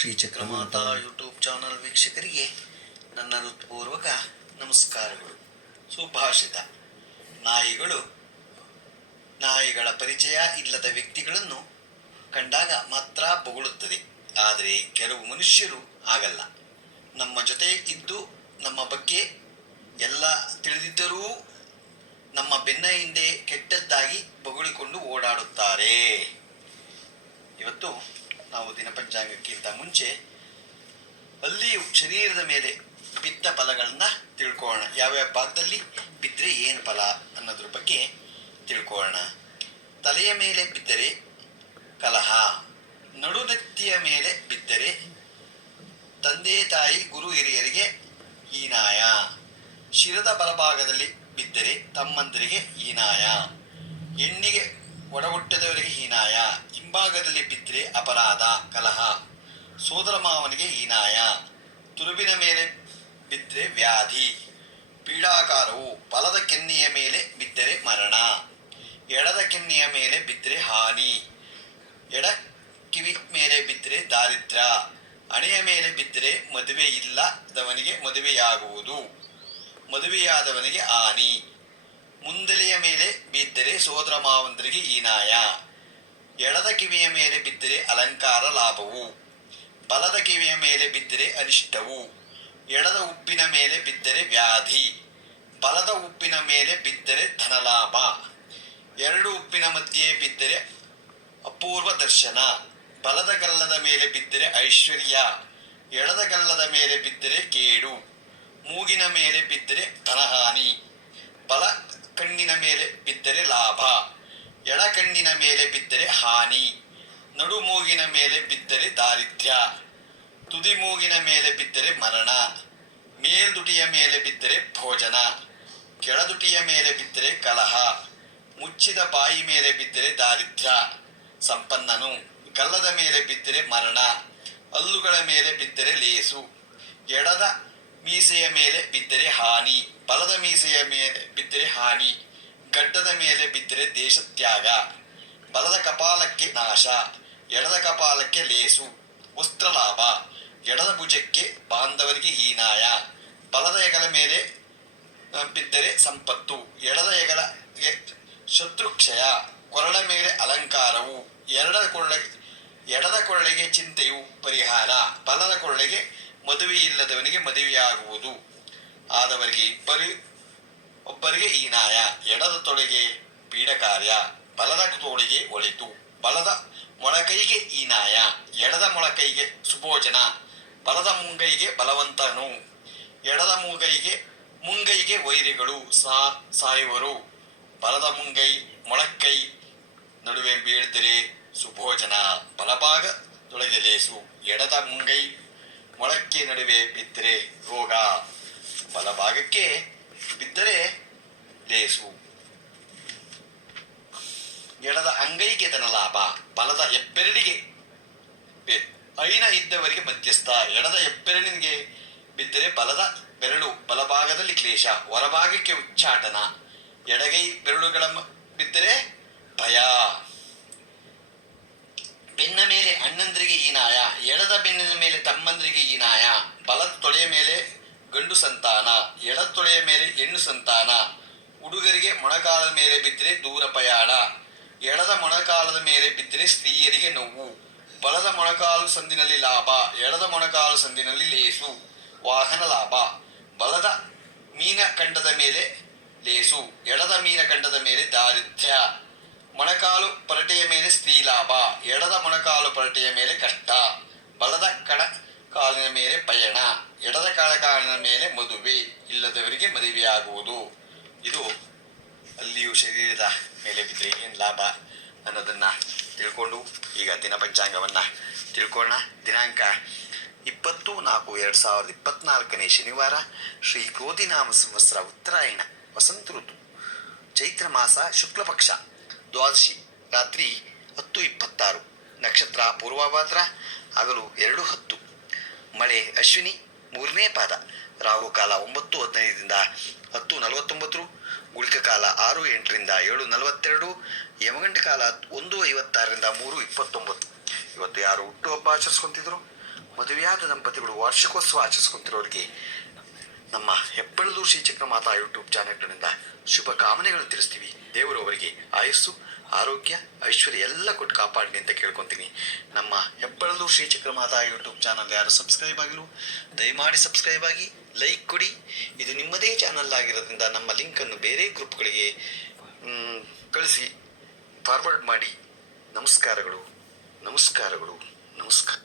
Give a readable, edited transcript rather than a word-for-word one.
Shri Chakramata YouTube channel ವೀಕ್ಷಕರಿಗೆ ನನ್ನ ಹೃತ್ಪೂರ್ವಕ ನಮಸ್ಕಾರಗಳು. ಸುಭಾಷಿತ: ನಾಯಿಗಳ ಪರಿಚಯ ಇಲ್ಲದ ವ್ಯಕ್ತಿಗಳನ್ನು ಕಂಡಾಗ ಮಾತ್ರ ಬೊಗಳುತ್ತದೆ, ಆದರೆ ಕೆಲವು ಮನುಷ್ಯರು ಆಗಲ್ಲ. ನಮ್ಮ ಜೊತೆ ಇದ್ದು ನಮ್ಮ ಬಗ್ಗೆ ಎಲ್ಲ ತಿಳಿದಿದ್ದರೂ ನಮ್ಮ ಬೆನ್ನ ಹಿಂದೆ ಕೆಟ್ಟದ್ದಾಗಿ ಬೊಗಳಿಕೊಂಡು ಓಡಾಡುತ್ತಾರೆ. ಇವತ್ತು ನಾವು ದಿನಪಂಚಾಂಗಕ್ಕಿಂತ ಮುಂಚೆ ಅಲ್ಲಿಯೂ ಶರೀರದ ಮೇಲೆ ಬಿದ್ದ ಫಲಗಳನ್ನ ತಿಳ್ಕೊಳ್ಳೋಣ. ಯಾವ್ಯಾವ ಭಾಗದಲ್ಲಿ ಬಿದ್ದರೆ ಏನು ಫಲ ಅನ್ನೋದ್ರ ಬಗ್ಗೆ ತಿಳ್ಕೊಳ್ಳೋಣ. ತಲೆಯ ಮೇಲೆ ಬಿದ್ದರೆ ಕಲಹ, ನಡುನೆತ್ತಿಯ ಮೇಲೆ ಬಿದ್ದರೆ ತಂದೆ ತಾಯಿ ಗುರು ಹಿರಿಯರಿಗೆ ಹೀನಾಯ, ಶಿರದ ಬಲಭಾಗದಲ್ಲಿ ಬಿದ್ದರೆ ತಮ್ಮಂದರಿಗೆ ಹೀನಾಯ, ಹೆಣ್ಣಿಗೆ ಒಡಹುಟ್ಟದವರಿಗೆ ಹೀನಾಯ, ಹಿಂಭಾಗದಲ್ಲಿ ಬಿದ್ದರೆ ಅಪರಾಧ ಕಲಹ, ಸೋದರ ಮಾವನಿಗೆ ಹೀನಾಯ, ತುರುಬಿನ ಮೇಲೆ ಬಿದ್ದರೆ ವ್ಯಾಧಿ ಪೀಡಾಕಾರವು, ಬಲದ ಕೆನ್ನೆಯ ಮೇಲೆ ಬಿದ್ದರೆ ಮರಣ, ಎಡದ ಕೆನ್ನೆಯ ಮೇಲೆ ಬಿದ್ದರೆ ಹಾನಿ, ಎಡ ಕಿವಿ ಮೇಲೆ ಬಿದ್ದರೆ ದಾರಿದ್ರ್ಯ, ಹಣೆಯ ಮೇಲೆ ಬಿದ್ದರೆ ಮದುವೆ ಇಲ್ಲದವನಿಗೆ ಮದುವೆಯಾಗುವುದು, ಮದುವೆಯಾದವನಿಗೆ ಹಾನಿ, ಮುಂದಲೆಯ ಮೇಲೆ ಬಿದ್ದರೆ ಸೋದರ ಮಾವಂದರಿಗೆ ಹೀನಾಯ, ಎಡದ ಕಿವಿಯ ಮೇಲೆ ಬಿದ್ದರೆ ಅಲಂಕಾರ ಲಾಭವು, ಬಲದ ಕಿವಿಯ ಮೇಲೆ ಬಿದ್ದರೆ ಅನಿಷ್ಟವು, ಎಡದ ಉಪ್ಪಿನ ಮೇಲೆ ಬಿದ್ದರೆ ವ್ಯಾಧಿ, ಬಲದ ಉಪ್ಪಿನ ಮೇಲೆ ಬಿದ್ದರೆ ಧನಲಾಭ, ಎರಡು ಉಪ್ಪಿನ ಮಧ್ಯೆ ಬಿದ್ದರೆ ಅಪೂರ್ವ ದರ್ಶನ, ಬಲದ ಗಲ್ಲದ ಮೇಲೆ ಬಿದ್ದರೆ ಐಶ್ವರ್ಯ, ಎಡದ ಗಲ್ಲದ ಮೇಲೆ ಬಿದ್ದರೆ ಕೇಡು, ಮೂಗಿನ ಮೇಲೆ ಬಿದ್ದರೆ ಧನಹಾನಿ, ಬಲ ಕಣ್ಣಿನ ಮೇಲೆ ಬಿದ್ದರೆ ಲಾಭ, ಎಡ ಕಣ್ಣಿನ ಮೇಲೆ ಬಿದ್ದರೆ ಹಾನಿ, ನಡು ಮೂಗಿನ ಮೇಲೆ ಬಿದ್ದರೆ ದಾರಿದ್ರ್ಯ, ತುದಿ ಮೂಗಿನ ಮೇಲೆ ಬಿದ್ದರೆ ಮರಣ, ಮೇಲ್ದುಟಿಯ ಮೇಲೆ ಬಿದ್ದರೆ ಭೋಜನ, ಕೆಳದುಟಿಯ ಮೇಲೆ ಬಿದ್ದರೆ ಕಲಹ, ಮುಚ್ಚಿದ ಬಾಯಿ ಮೇಲೆ ಬಿದ್ದರೆ ದಾರಿದ್ರ್ಯ ಸಂಪನ್ನನು, ಗಲ್ಲದ ಮೇಲೆ ಬಿದ್ದರೆ ಮರಣ, ಹಲ್ಲುಗಳ ಮೇಲೆ ಬಿದ್ದರೆ ಲೇಸು, ಎಡದ ಮೀಸೆಯ ಮೇಲೆ ಬಿದ್ದರೆ ಹಾನಿ, ಬಲದ ಮೀಸೆಯ ಮೇಲೆ ಬಿದ್ದರೆ ಹಾನಿ, ಗಡ್ಡದ ಮೇಲೆ ಬಿದ್ದರೆ ದೇಶತ್ಯಾಗ, ಬಲದ ಕಪಾಲಕ್ಕೆ ನಾಶ, ಎಡದ ಕಪಾಲಕ್ಕೆ ಲೇಸು, ವಸ್ತ್ರಲಾಭ, ಎಡದ ಭುಜಕ್ಕೆ ಬಾಂಧವರಿಗೆ ಹೀನಾಯ, ಬಲದ ಹೆಗಲ ಮೇಲೆ ಬಿದ್ದರೆ ಸಂಪತ್ತು, ಎಡದ ಹೆಗಲಿಗೆ ಶತ್ರುಕ್ಷಯ, ಕೊರಳ ಮೇಲೆ ಅಲಂಕಾರವು, ಎಡದ ಕೊಳ್ಳೆಗೆ ಚಿಂತೆಯು ಪರಿಹಾರ, ಬಲದ ಕೊಳ್ಳೆಗೆ ಮದುವೆಯಿಲ್ಲದವನಿಗೆ ಮದುವೆಯಾಗುವುದು, ಆದವರಿಗೆ ಒಬ್ಬರಿಗೆ ಹೀನಾಯ, ಎಡದ ತೊಳೆಗೆ ಪೀಡ ಕಾರ್ಯ, ಬಲದ ತೋಳಿಗೆ ಒಳಿತು, ಬಲದ ಮೊಳಕೈಗೆ ಹೀನಾಯ, ಎಡದ ಮೊಳಕೈಗೆ ಸುಭೋಜನ, ಬಲದ ಮುಂಗೈಗೆ ಬಲವಂತನು, ಎಡದ ಮುಂಗೈಗೆ ವೈರಿಗಳು ಸಾಯುವರು, ಬಲದ ಮೊಳಕೈ ನಡುವೆ ಬೀಳಿದರೆ ಸುಭೋಜನ, ಬಲಭಾಗ ತೊಳೆಗೆ ಲೇಸು, ಎಡದ ಮುಂಗೈ ಮೊಳಕ್ಕೆ ನಡುವೆ ಬಿದ್ದರೆ ರೋಗ, ಬಲಭಾಗಕ್ಕೆ ಬಿದ್ದರೆ ಲೇಸು, ಎಡದ ಅಂಗೈಗೆ ಧನಲಾಭ, ಬಲದ ಹೆಬ್ಬೆರಳಿಗೆ ಐನ ಇದ್ದವರಿಗೆ ಮಧ್ಯಸ್ಥ, ಎಡದ ಹೆಬ್ಬೆರಳಿಗೆ ಬಿದ್ದರೆ ಬಲದ ಬೆರಳು ಬಲಭಾಗದಲ್ಲಿ ಕ್ಲೇಶ, ಹೊರಭಾಗಕ್ಕೆ ಉಚ್ಚಾಟನ, ಎಡಗೈ ಬೆರಳುಗಳ ಬಿದ್ದರೆ ಭಯ, ಬೆನ್ನ ಮೇಲೆ ಅಣ್ಣಂದ್ರಿಗೆ ಹೀನಾಯ, ಎಡದ ಬೆನ್ನಿನ ಮೇಲೆ ತಮ್ಮಂದ್ರಿಗೆ ಹೀನಾಯ, ಬಲದ ತೊಳೆಯ ಮೇಲೆ ಗಂಡು ಸಂತಾನ, ಎಡದ ತೊಳೆಯ ಮೇಲೆ ಹೆಣ್ಣು ಸಂತಾನ, ಹುಡುಗರಿಗೆ ಮೊಣಕಾಲದ ಮೇಲೆ ಬಿದ್ದರೆ ದೂರ ಪ್ರಯಾಣ, ಎಡದ ಮೊಣಕಾಲದ ಮೇಲೆ ಬಿದ್ದರೆ ಸ್ತ್ರೀಯರಿಗೆ ನೋವು, ಬಲದ ಮೊಣಕಾಲು ಸಂದಿನಲ್ಲಿ ಲಾಭ, ಎಡದ ಮೊಣಕಾಲು ಸಂದಿನಲ್ಲಿ ಲೇಸು, ವಾಹನ ಲಾಭ, ಬಲದ ಮೀನಖಂಡದ ಮೇಲೆ ಲೇಸು, ಎಡದ ಮೀನಖಂಡದ ಮೇಲೆ ದಾರಿದ್ರ್ಯ, ಮೊಣಕಾಲು ಪರಟೆಯ ಮೇಲೆ ಸ್ತ್ರೀ ಲಾಭ, ಎಡದ ಮೊಣಕಾಲು ಪರಟೆಯ ಮೇಲೆ ಕಷ್ಟ, ಬಲದ ಕಣಕಾಲಿನ ಮೇಲೆ ಪಯಣ, ಎಡದ ಕಣಕಾಲಿನ ಮೇಲೆ ಮದುವೆ ಇಲ್ಲದವರಿಗೆ ಮದುವೆಯಾಗುವುದು. ಇದು ಅಲ್ಲಿಯೂ ಶರೀರದ ಮೇಲೆ ಬಿದ್ದರೆ ಏನು ಲಾಭ ಅನ್ನೋದನ್ನ ತಿಳ್ಕೊಂಡು ಈಗ ದಿನ ಪಂಚಾಂಗವನ್ನ ತಿಳ್ಕೊಳ್ಳೋಣ. ದಿನಾಂಕ 20/4/2024 ಶನಿವಾರ, ಶ್ರೀ ಕ್ರೋಧಿನಾಮ ಸಂವತ್ಸರ, ಉತ್ತರಾಯಣ, ವಸಂತ ಋತು, ಚೈತ್ರ ಮಾಸ, ಶುಕ್ಲ ಪಕ್ಷ, ದ್ವಾದಶಿ, ರಾತ್ರಿ 10:26, ನಕ್ಷತ್ರ ಪೂರ್ವಭಾದ್ರ, ಹಗಲು 2:10, ಮಳೆ ಅಶ್ವಿನಿ 3ನೇ ಪಾದ, ರಾಹುಕಾಲ 9:15ರಿಂದ 10:49, ಗುಳಿಕ ಕಾಲ 6:08ರಿಂದ 7:42, ಯಮಗಂಟ ಕಾಲ 1:56ರಿಂದ 3:29. ಇವತ್ತು ಯಾರು ಹುಟ್ಟುಹಬ್ಬ ಆಚರಿಸ್ಕೊಂತಿದ್ರು ಮದುವೆಯಾದ ದಂಪತಿಗಳು ವಾರ್ಷಿಕೋತ್ಸವ ಆಚರಿಸ್ಕೊಂತಿರೋರಿಗೆ ನಮ್ಮ ಹೆಬ್ಬಳಲು ಶ್ರೀಚಕ್ರ ಮಾತಾ ಯೂಟ್ಯೂಬ್ ಚಾನೆಲ್ಗಳಿಂದ ಶುಭ ಕಾಮನೆಗಳನ್ನು ತಿಳಿಸ್ತೀವಿ. ದೇವರು ಅವರಿಗೆ ಆಯಸ್ಸು, ಆರೋಗ್ಯ, ಐಶ್ವರ್ಯ ಎಲ್ಲ ಕೊಟ್ಟು ಕಾಪಾಡಲಿ ಅಂತ ಕೇಳ್ಕೊತೀನಿ. ನಮ್ಮ ಹೆಬ್ಬಳಲು ಶ್ರೀಚಕ್ರ ಮಾತಾ ಯೂಟ್ಯೂಬ್ ಚಾನಲ್ ಯಾರು ಸಬ್ಸ್ಕ್ರೈಬ್ ಆಗಿಲ್ಲ ದಯಮಾಡಿ ಸಬ್ಸ್ಕ್ರೈಬ್ ಆಗಿ, ಲೈಕ್ ಕೊಡಿ. ಇದು ನಿಮ್ಮದೇ ಚಾನಲ್ ಆಗಿರೋದ್ರಿಂದ ನಮ್ಮ ಲಿಂಕನ್ನು ಬೇರೆ ಗ್ರೂಪ್ಗಳಿಗೆ ಕಳಿಸಿ, ಫಾರ್ವರ್ಡ್ ಮಾಡಿ. ನಮಸ್ಕಾರಗಳು, ನಮಸ್ಕಾರಗಳು, ನಮಸ್ಕಾರ.